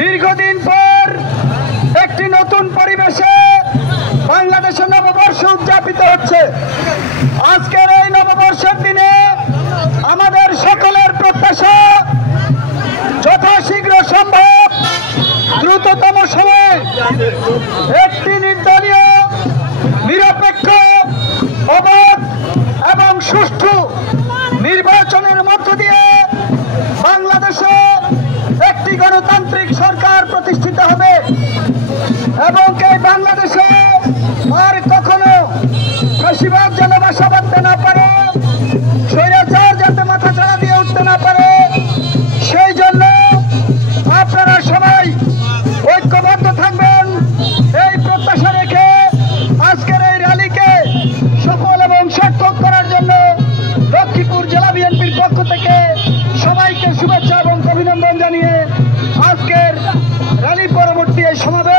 দীর্ঘদিন পর একটি নতুন পরিবেশে বাংলাদেশের নববর্ষ উদযাপিত হচ্ছে। আজকের এই নববর্ষের দিনে আমাদের সকলের প্রত্যাশা যথাশীঘ্র সম্ভব দ্রুততম সময়ে একটি নির্দলীয় নিরপেক্ষ অবাধ এবং সুষ্ঠু নির্বাচনের মধ্য দিয়ে বাংলাদেশে একটি গণতান্ত্রিক সরকার প্রতিষ্ঠিত হবে এবং এই বাংলাদেশে আর কখনো ফাঁসিবাদ যেন বাসা বাঁধতে না পারে, স্বৈরাচার যাতে মাথা চাড়া দিয়ে উঠতে না পারে, সেই জন্য আপনারা সবাই ঐক্যবদ্ধ থাকবেন এই প্রত্যাশা রেখে আজকের এই র্যালিকে সফল এবং সার্থক করার জন্য লক্ষ্মীপুর জেলা বিএনপির পক্ষ থেকে সবাইকে শুভেচ্ছা এবং অভিনন্দন জানিয়ে আজকের র্যালি পরবর্তী এই সমাবেশ